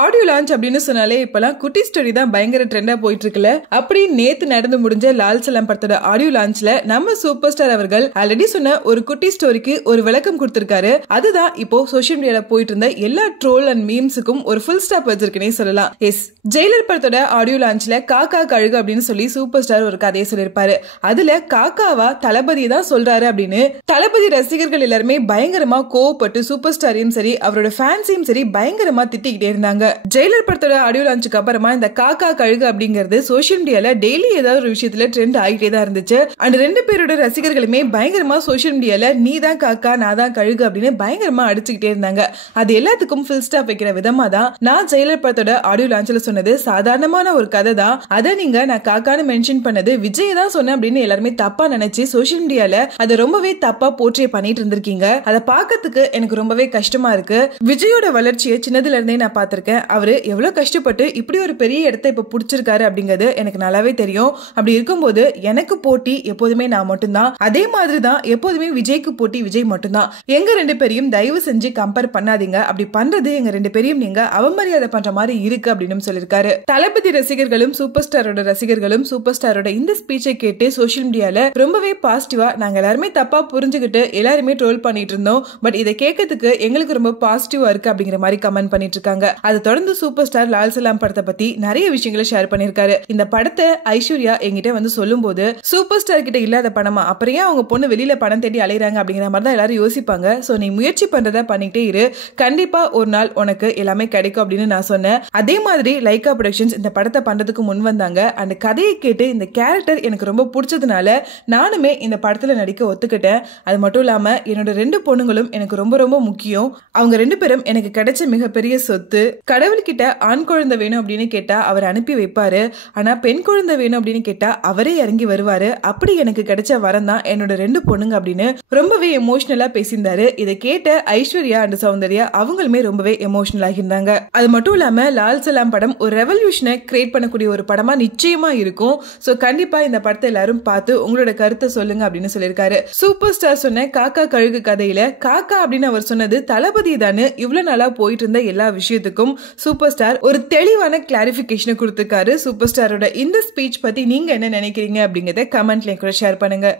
Audio launch அப்படின்னு சொன்னாலே இப்பெல்லாம் குட்டி ஸ்டோரி தான் பயங்கர ட்ரெண்டா போயிட்டு இருக்குல்ல. அப்படி நேத்து நடந்து முடிஞ்ச லால் சலாம் படத்தோட ஆடியோ லான்ச்ல நம்ம சூப்பர் ஸ்டார் அவர்கள் ஆல்ரெடி சொன்ன ஒரு குட்டி ஸ்டோரிக்கு ஒரு விளக்கம் கொடுத்திருக்காரு. அதுதான் இப்போ சோசியல் மீடியால போயிட்டு இருந்த எல்லா ட்ரோல் அண்ட் மீம்ஸுக்கும் ஒரு ஃபுல் ஸ்டாப் வச்சிருக்கனே சொல்லலாம். எஸ், ஜெயிலர் படத்தோட ஆடியோ லான்ச்ல காக்கா கழுகு அப்படின்னு சொல்லி சூப்பர் ஸ்டார் ஒரு கதையை சொல்லியிருப்பாரு. அதுல காக்காவா தளபதி தான் சொல்றாரு அப்படின்னு தளபதி ரசிகர்கள் எல்லாருமே பயங்கரமா கோவப்பட்டு சூப்பர் ஸ்டாரையும் சரி அவரோட ஃபேன்ஸையும் சரி பயங்கரமா திட்டிக்கிட்டே இருந்தாங்க. ஜெயிலர் படத்தோட ஆடியோ லான்ச்சுக்கு அப்புறமா இந்த காக்கா கழுகு அப்படிங்கிறது சோசியல் மீடியால டெய்லி ஏதாவது ஒரு விஷயத்துல ட்ரெண்ட் ஆகிட்டே தான் இருந்துச்சு. அந்த ரெண்டு பேரோட ரசிகர்களுமே பயங்கரமா சோசியல் மீடியால நீ தான் காக்கா நான் தான் கழுகு அப்படின்னு பயங்கரமா அடிச்சுக்கிட்டே இருந்தாங்க. அது எல்லாத்துக்கும் ஃபுல் ஸ்டாப் வைக்கிற விதமா தான் நான் ஜெயிலர் படத்தோட ஆடியோ லான்ச்ல சொன்னது சாதாரணமான ஒரு கதை தான், அதை நீங்க நான் காக்கான்னு மென்ஷன் பண்ணது விஜய் தான் சொன்ன அப்படின்னு எல்லாருமே தப்பா நினைச்சு சோசியல் மீடியால அதை ரொம்பவே தப்பா போர்ட்ரே பண்ணிட்டு இருந்திருக்கீங்க. அதை பார்க்கறதுக்கு எனக்கு ரொம்பவே கஷ்டமா இருக்கு. விஜயோட வளர்ச்சியை சின்னதுல இருந்தே நான் பார்த்திருக்கேன். அவரு எவ்வளவு கஷ்டப்பட்டு இப்படி ஒரு பெரிய இடத்தை இப்ப புடிச்சிருக்காரு அப்படிங்கிறது எனக்கு நல்லாவே தெரியும். அப்படி இருக்கும்போது எனக்கு போட்டி எப்போதுமே நான் மட்டும்தான், அதே மாதிரிதான் எப்போதுமே விஜய்க்கு போட்டி விஜய் மட்டும்தான். எங்க ரெண்டு பேரையும் தயவு செஞ்சு கம்பேர் பண்ணாதீங்க, அப்படி பண்றது எங்க ரெண்டு பேரையும் நீங்க அவமரியாதை பண்ற மாதிரி இருக்கு அப்படின்னு சொல்லிருக்காரு. தளபதி ரசிகர்களும் சூப்பர் ஸ்டாரோட ரசிகர்களும் சூப்பர் ஸ்டாரோட இந்த ஸ்பீச்சை கேட்டு சோசியல் மீடியால ரொம்பவே பாசிட்டிவா நாங்க எல்லாருமே தப்பா புரிஞ்சுக்கிட்டு எல்லாருமே ட்ரோல் பண்ணிட்டு இருந்தோம். பட் இதை கேட்கறதுக்கு எங்களுக்கு ரொம்ப பாசிட்டிவா இருக்கு அப்படிங்கிற மாதிரி கமெண்ட் பண்ணிட்டு இருக்காங்க. அதை தொடர்ந்து சூப்பர் ஸ்டார் லால் சலாம் படத்தை பத்தி நிறைய விஷயங்களை ஷேர் பண்ணிருக்காரு. இந்த படத்தை ஐஸ்வர்யா என்கிட்ட வந்து சொல்லும் போது சூப்பர் ஸ்டார் கிட்ட இல்லாத பணமா அப்புறம் ஏன் அவங்க பொண்ணு வெளியில பணம் தேடி அலையறாங்க அப்படிங்கிற மாதிரி தான் எல்லாரும் யோசிப்பாங்க. சோ நீ முயற்சி பண்றத பண்ணிட்டே இரு, கண்டிப்பா ஒரு நாள் உனக்கு எல்லாமே கிடைக்கும் அப்படின்னு நான் சொன்னேன். அதே மாதிரி லைகா ப்ரொடக்ஷன்ஸ் இந்த படத்தை பண்றதுக்கு முன் வந்தாங்க. அந்த கதையை கேட்டு இந்த கேரக்டர் எனக்கு ரொம்ப பிடிச்சதுனால நானுமே இந்த படத்துல நடிக்க ஒத்துக்கிட்டேன். அது மட்டும் இல்லாம என்னோட ரெண்டு பொண்ணுங்களும் எனக்கு ரொம்ப ரொம்ப முக்கியம். அவங்க ரெண்டு பேரும் எனக்கு கிடைச்ச மிகப்பெரிய சொத்து. கடவுள்கிட்ட ஆண் குழந்தை வேணும் அப்படின்னு கேட்டா அவர் அனுப்பி வைப்பாரு, ஆனா பெண் குழந்தை வேணும் அப்படின்னு கேட்டா அவரே இறங்கி வருவாரு. அப்படி எனக்கு கிடைச்ச வரம் தான் என்னோட ரெண்டு பொண்ணுங்க அப்படின்னு ரொம்பவே எமோஷனலா பேசியிருந்தாரு. இதை கேட்ட ஐஸ்வர்யா அண்ட் சௌந்தர்யா அவங்களுமே ரொம்பவே எமோஷனல் ஆகியிருந்தாங்க. அது மட்டும் இல்லாம லால் சலாம் படம் ஒரு ரெவல்யூஷனை கிரியேட் பண்ணக்கூடிய ஒரு படமா நிச்சயமா இருக்கும். சோ கண்டிப்பா இந்த படத்தை எல்லாரும் பார்த்து உங்களோட கருத்தை சொல்லுங்க அப்படின்னு சொல்லியிருக்காரு. சூப்பர் ஸ்டார் சொன்ன காக்கா கழுகு கதையில காக்கா அப்படின்னு அவர் சொன்னது தளபதி தானே இவ்வளவு நாளா போயிட்டு இருந்த எல்லா விஷயத்துக்கும் சூப்பர் ஸ்டார் ஒரு தெளிவான கிளாரிபிகேஷன் கொடுத்திருக்காரு. சூப்பர் ஸ்டாரோட இந்த ஸ்பீச் பத்தி நீங்க என்ன நினைக்கிறீங்க அப்படிங்கறத கமெண்ட்ல கூட ஷேர் பண்ணுங்க.